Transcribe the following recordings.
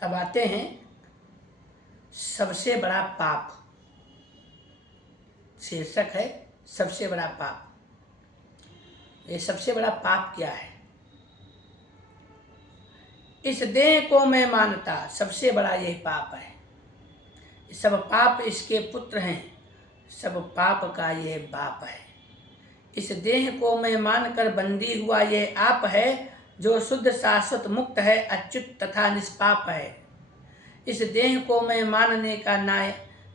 अब आते हैं सबसे बड़ा पाप। शीर्षक है सबसे बड़ा पाप। ये सबसे बड़ा पाप क्या है? इस देह को मैं मानता, सबसे बड़ा यही पाप है। सब पाप इसके पुत्र हैं, सब पाप का यह बाप है। इस देह को मैं मानकर बंदी हुआ यह आप है, जो शुद्ध शाश्वत मुक्त है, अच्युत तथा निष्पाप है। इस देह को मैं मानने का ना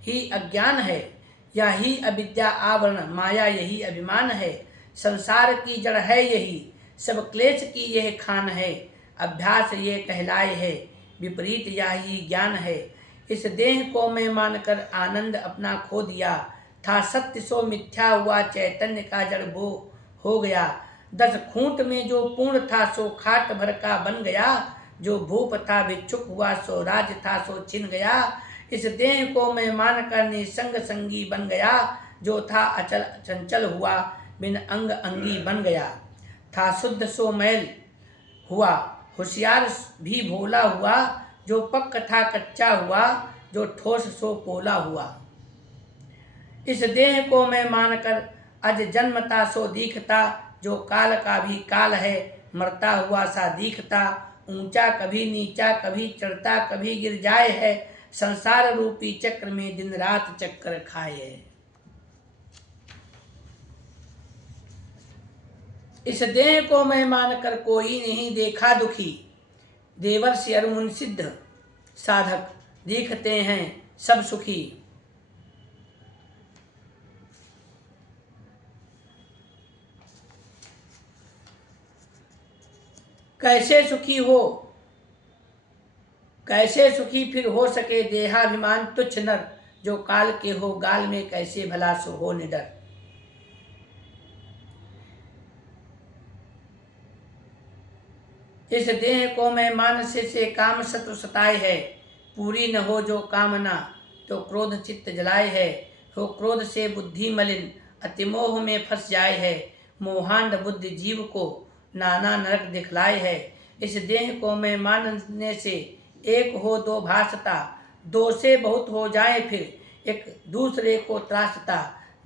ही अज्ञान है, या ही अविद्या आवरण, माया यही अभिमान है। संसार की जड़ है यही, सब क्लेश की यह खान है। अभ्यास ये कहलाए है, विपरीत यही ज्ञान है। इस देह को मैं मानकर आनंद अपना खो दिया, था सत्य सो मिथ्या हुआ, चैतन्य का जड़ वो हो गया। 10 खूंट में जो पूर्ण था सो खाट भर का बन गया, जो भूप था भिक्षुक हुआ सो राज था सो छिन गया। इस देह को मैं मानकर निसंग संगी बन गया, जो था अचल चंचल हुआ बिन अंग अंगी बन गया। था शुद्ध सो मैल हुआ, होशियार भी भोला हुआ, जो पक्क था कच्चा हुआ, जो ठोस सो पोला हुआ। इस देह को मैं मानकर अज जन्मता सो दिखता, जो काल का भी काल है, मरता हुआ सा दिखता। ऊंचा कभी नीचा, कभी चढ़ता कभी गिर जाए है, संसार रूपी चक्र में दिन रात चक्कर खाए है। इस देह को मैं मानकर कोई नहीं देखा दुखी, देवर्षि अरु मुनि सिद्ध साधक दिखते हैं सब सुखी। कैसे सुखी हो, कैसे सुखी फिर हो सके देहाभिमान तुच्छ नर, जो काल के हो गाल में कैसे भला सो हो निडर। इस देह को मैं मानस से काम शत्रु सताए है, पूरी न हो जो कामना तो क्रोध चित्त जलाए है। हो क्रोध से बुद्धि मलिन, अतिमोह में फंस जाए है, मोहांध बुद्धि जीव को नाना नरक दिखलाए है। इस देह को मैं मानने से एक हो दो भासता, दो से बहुत हो जाए फिर एक दूसरे को त्रासता।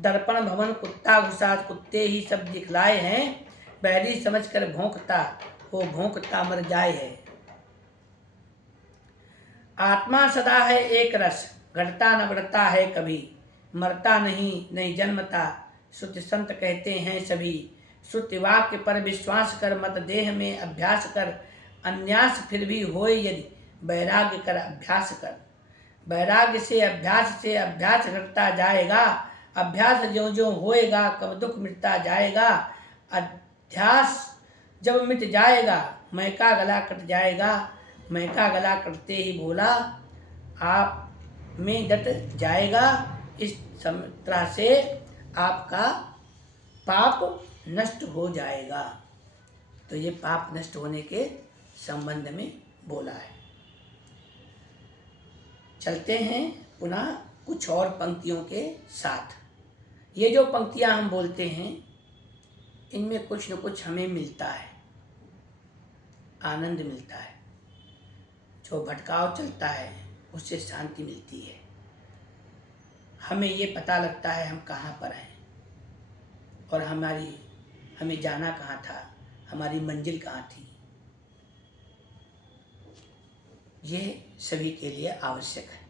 दर्पण भवन कुत्ता घुसा, कुत्ते ही सब दिखलाए हैं, बैरी समझकर भौंकता वो भौंकता मर जाए है। आत्मा सदा है एक रस, घटता न बढ़ता है कभी, मरता नहीं जन्मता, श्रुति संत कहते हैं सभी। श्रुति वाक्य पर विश्वास कर, मत देह में अभ्यास कर, अन्यास फिर भी होए यदि वैराग्य कर अभ्यास कर। वैराग्य से अभ्यास घटता जाएगा, अभ्यास ज्यों ज्यों होएगा कब दुख मिटता जाएगा। अध्यास जब मिट जाएगा मैं का गला कट जाएगा, मैं का गला कटते ही बोला आप में डट जाएगा। इस तरह से आपका पाप नष्ट हो जाएगा। तो ये पाप नष्ट होने के संबंध में बोला है। चलते हैं पुनः कुछ और पंक्तियों के साथ। ये जो पंक्तियां हम बोलते हैं इनमें कुछ न कुछ हमें मिलता है, आनंद मिलता है। जो भटकाव चलता है उससे शांति मिलती है। हमें ये पता लगता है हम कहाँ पर हैं और हमें जाना कहाँ था, हमारी मंजिल कहाँ थी। ये सभी के लिए आवश्यक है।